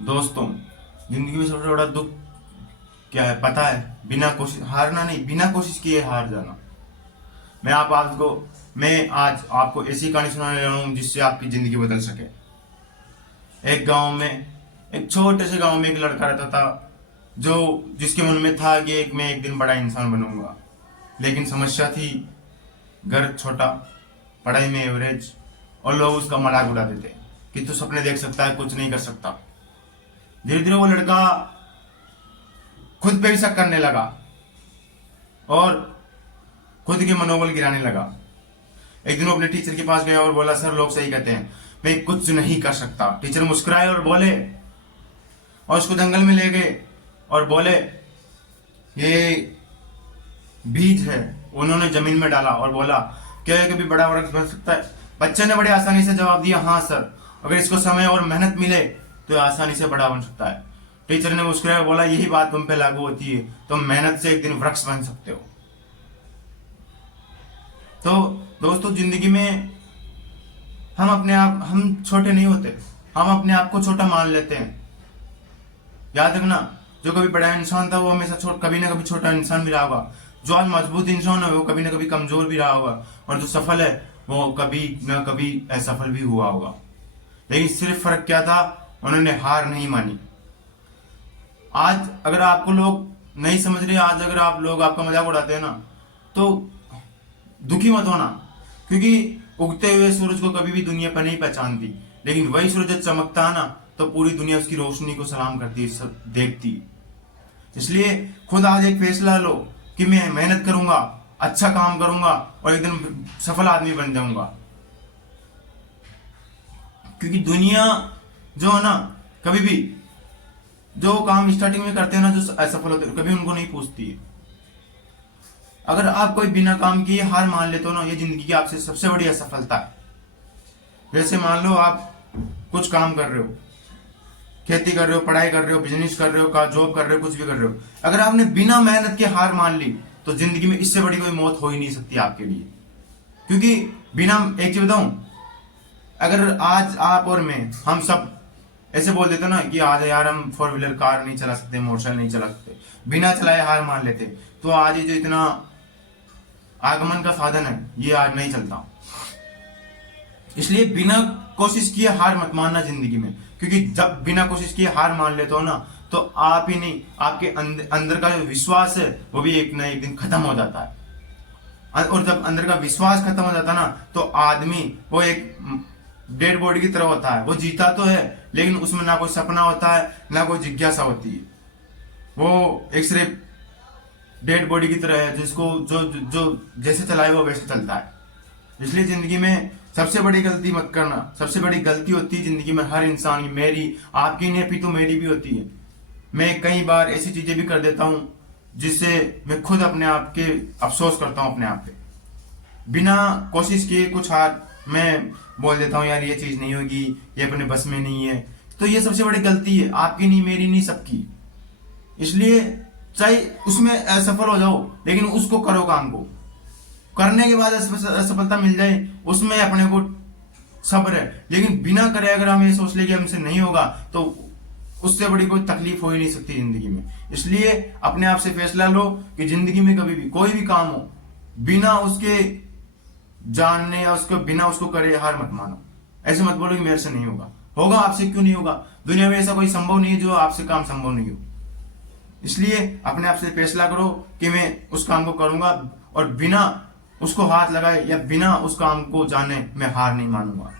दोस्तों, जिंदगी में सबसे बड़ा दुख क्या है पता है? बिना कोशिश हारना नहीं, बिना कोशिश किए हार जाना। मैं आज आपको ऐसी कहानी सुनाने रहा हूँ जिससे आपकी जिंदगी बदल सके। एक छोटे से गांव में एक लड़का रहता था जो जिसके मन में था कि मैं एक दिन बड़ा इंसान बनूंगा। लेकिन समस्या थी, घर छोटा, पढ़ाई में एवरेज, और लोग उसका मजाक उड़ाते थे कि तू सपने देख सकता है, कुछ नहीं कर सकता। धीरे धीरे वो लड़का खुद पे भी शक करने लगा और खुद के मनोबल गिराने लगा। एक दिन वो अपने टीचर के पास गया और बोला, सर लोग सही कहते हैं, मैं कुछ नहीं कर सकता। टीचर मुस्कुराए और बोले, और उसको जंगल में ले गए और बोले, ये बीज है। उन्होंने जमीन में डाला और बोला, क्या ये कभी बड़ा वृक्ष बन सकता है? बच्चे ने बड़ी आसानी से जवाब दिया, हाँ सर, अगर इसको समय और मेहनत मिले तो आसानी से बड़ा बन सकता है। टीचर ने मुस्कुराया और बोला, यही बात तुम पे लागू होती है, तुम मेहनत से एक दिन वृक्ष बन सकते हो। तो दोस्तों, जिंदगी में हम छोटे नहीं होते, हम अपने आप को छोटा मान लेते हैं। याद रखना, जो कभी बड़ा इंसान था वो हमेशा कभी ना कभी छोटा इंसान भी रहा होगा। जो आज मजबूत इंसान है वो कभी ना कभी कमजोर भी रहा होगा, और जो सफल है वो कभी ना कभी असफल भी हुआ होगा। लेकिन सिर्फ फर्क क्या था, उन्होंने हार नहीं मानी। आज अगर आपको लोग नहीं समझ रहे, आज अगर आप लोग आपका मजाक उड़ाते हैं ना, तो दुखी मत होना, क्योंकि उगते हुए सूरज को कभी भी दुनिया पर नहीं पहचानती। लेकिन वही सूरज जब चमकता है ना, तो पूरी दुनिया उसकी रोशनी को सलाम करती है, देखती है। इसलिए खुद आज एक फैसला लो कि मैं मेहनत करूंगा, अच्छा काम करूंगा और एक दिन सफल आदमी बन जाऊंगा। क्योंकि दुनिया जो है ना, कभी भी जो काम स्टार्टिंग में करते हैं ना, जो असफल होते हैं, कभी उनको नहीं पूछती है। अगर आप कोई बिना काम किए हार मान लेते हो ना, ये जिंदगी की आपसे सबसे बड़ी असफलता है। जैसे मान लो आप कुछ काम कर रहे हो, खेती कर रहे हो, पढ़ाई कर रहे हो, बिजनेस कर रहे हो, जॉब कर रहे हो, कुछ भी कर रहे हो, अगर आपने बिना मेहनत के हार मान ली तो जिंदगी में इससे बड़ी कोई मौत हो ही नहीं सकती आपके लिए। क्योंकि बिना, एक चीज बताऊं, अगर आज आप और मैं, हम सब ऐसे बोल देते ना कि आज यार हम 4 व्हीलर कार नहीं चला सकते, मोटरसाइकिल नहीं चला सकते, बिना चलाए हार मान लेते, तो आज ये जो इतना आगमन का साधन है ये आज नहीं चलता। इसलिए बिना कोशिश किए हार मत मानना जिंदगी में, क्योंकि जब बिना कोशिश किए हार मान लेते हो ना, तो आप ही नहीं, आपके अंदर का जो विश्वास है वो भी एक ना एक दिन खत्म हो जाता है। और जब अंदर का विश्वास खत्म हो जाता है ना, तो आदमी वो एक डेड बॉडी की तरह होता है। वो जीता तो है, लेकिन उसमें ना कोई सपना होता है, ना कोई जिज्ञासा होती है। वो एक सिर्फ डेड बॉडी की तरह है, जिसको जो जो जैसे चलाए वो वैसे चलता है। इसलिए जिंदगी में सबसे बड़ी गलती मत करना। सबसे बड़ी गलती होती है जिंदगी में हर इंसान की, मेरी आपकी नहीं अभी तो मेरी भी होती है। मैं कई बार ऐसी चीजें भी कर देता हूं जिससे मैं खुद अपने आप के अफसोस करता हूं अपने आप पे। बिना कोशिश किए कुछ हार मैं बोल देता हूं, यार ये चीज नहीं होगी, ये अपने बस में नहीं है। तो ये सबसे बड़ी गलती है, आपकी नहीं, मेरी नहीं, सबकी। इसलिए चाहे उसमें असफल हो जाओ, लेकिन उसको करो, काम को करने के बाद असफलता मिल जाए उसमें अपने को सब्र है। लेकिन बिना करे अगर हम ये सोच ले कि हमसे नहीं होगा, तो उससे बड़ी कोई तकलीफ हो ही नहीं सकती जिंदगी में। इसलिए अपने आप से फैसला लो कि जिंदगी में कभी भी कोई भी काम हो, बिना उसके जानने या उसको बिना उसको करे हार मत मानो। ऐसे मत बोलो कि मेरे से नहीं होगा। होगा, आपसे क्यों नहीं होगा? दुनिया में ऐसा कोई संभव नहीं है जो आपसे काम संभव नहीं हो। इसलिए अपने आप से फैसला करो कि मैं उस काम को करूंगा, और बिना उसको हाथ लगाए या बिना उस काम को जाने मैं हार नहीं मानूंगा।